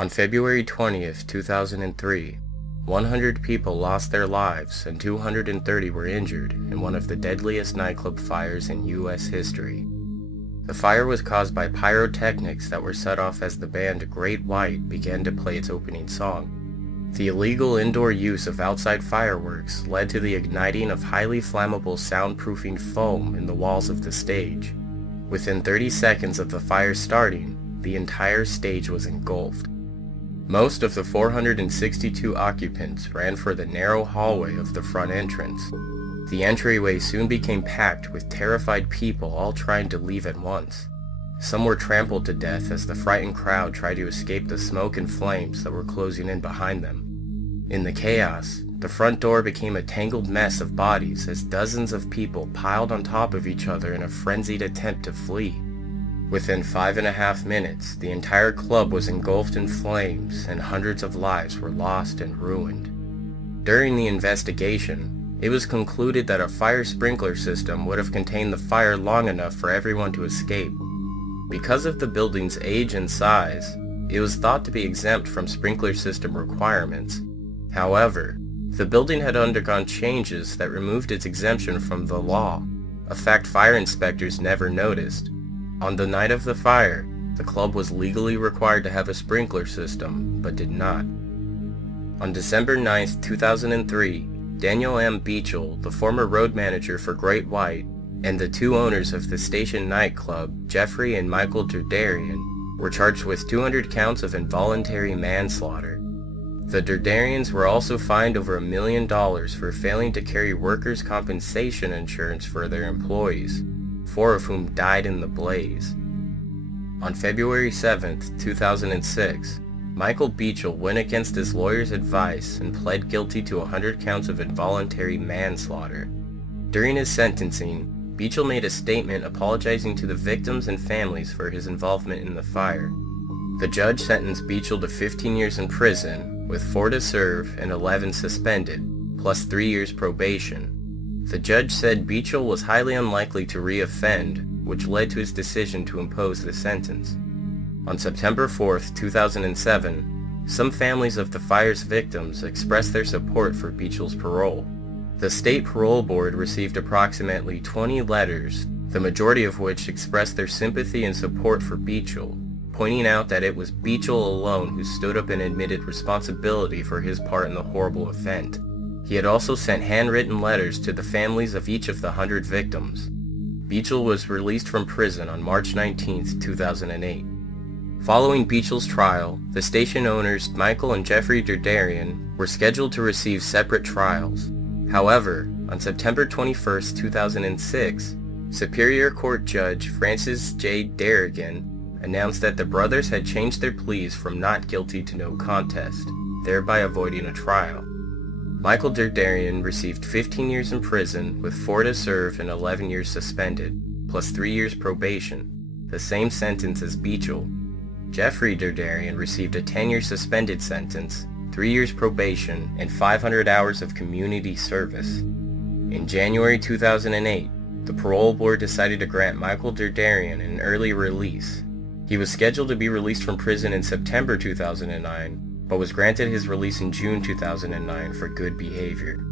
On February 20th, 2003, 100 people lost their lives and 230 were injured in one of the deadliest nightclub fires in U.S. history. The fire was caused by pyrotechnics that were set off as the band Great White began to play its opening song. The illegal indoor use of outside fireworks led to the igniting of highly flammable soundproofing foam in the walls of the stage. Within 30 seconds of the fire starting, the entire stage was engulfed. Most of the 462 occupants ran for the narrow hallway of the front entrance. The entryway soon became packed with terrified people all trying to leave at once. Some were trampled to death as the frightened crowd tried to escape the smoke and flames that were closing in behind them. In the chaos, the front door became a tangled mess of bodies as dozens of people piled on top of each other in a frenzied attempt to flee. Within 5.5 minutes, the entire club was engulfed in flames and hundreds of lives were lost and ruined. During the investigation, it was concluded that a fire sprinkler system would have contained the fire long enough for everyone to escape. Because of the building's age and size, it was thought to be exempt from sprinkler system requirements. However, the building had undergone changes that removed its exemption from the law, a fact fire inspectors never noticed. On the night of the fire, the club was legally required to have a sprinkler system, but did not. On December 9, 2003, Daniel M. Beachel, the former road manager for Great White, and the two owners of the Station Nightclub, Jeffrey and Michael Derderian, were charged with 200 counts of involuntary manslaughter. The Derderians were also fined over $1 million for failing to carry workers' compensation insurance for their employees, 4 of whom died in the blaze. On February 7, 2006, Michael Beachel went against his lawyer's advice and pled guilty to 100 counts of involuntary manslaughter. During his sentencing, Beachel made a statement apologizing to the victims and families for his involvement in the fire. The judge sentenced Beachel to 15 years in prison, with 4 to serve and 11 suspended, plus 3 years probation. The judge said Beachel was highly unlikely to re-offend, which led to his decision to impose the sentence. On September 4, 2007, some families of the fire's victims expressed their support for Beachel's parole. The state parole board received approximately 20 letters, the majority of which expressed their sympathy and support for Beachel, pointing out that it was Beachel alone who stood up and admitted responsibility for his part in the horrible event. He had also sent handwritten letters to the families of each of the 100 victims. Beachel was released from prison on March 19, 2008. Following Beachel's trial, the station owners Michael and Jeffrey Derderian were scheduled to receive separate trials. However, on September 21, 2006, Superior Court Judge Francis J. Darrigan announced that the brothers had changed their pleas from not guilty to no contest, thereby avoiding a trial. Michael Derderian received 15 years in prison with 4 to serve and 11 years suspended, plus 3 years probation, the same sentence as Beachel. Jeffrey Derderian received a 10-year suspended sentence, 3 years probation, and 500 hours of community service. In January 2008, the parole board decided to grant Michael Derderian an early release. He was scheduled to be released from prison in September 2009, but was granted his release in June 2009 for good behavior.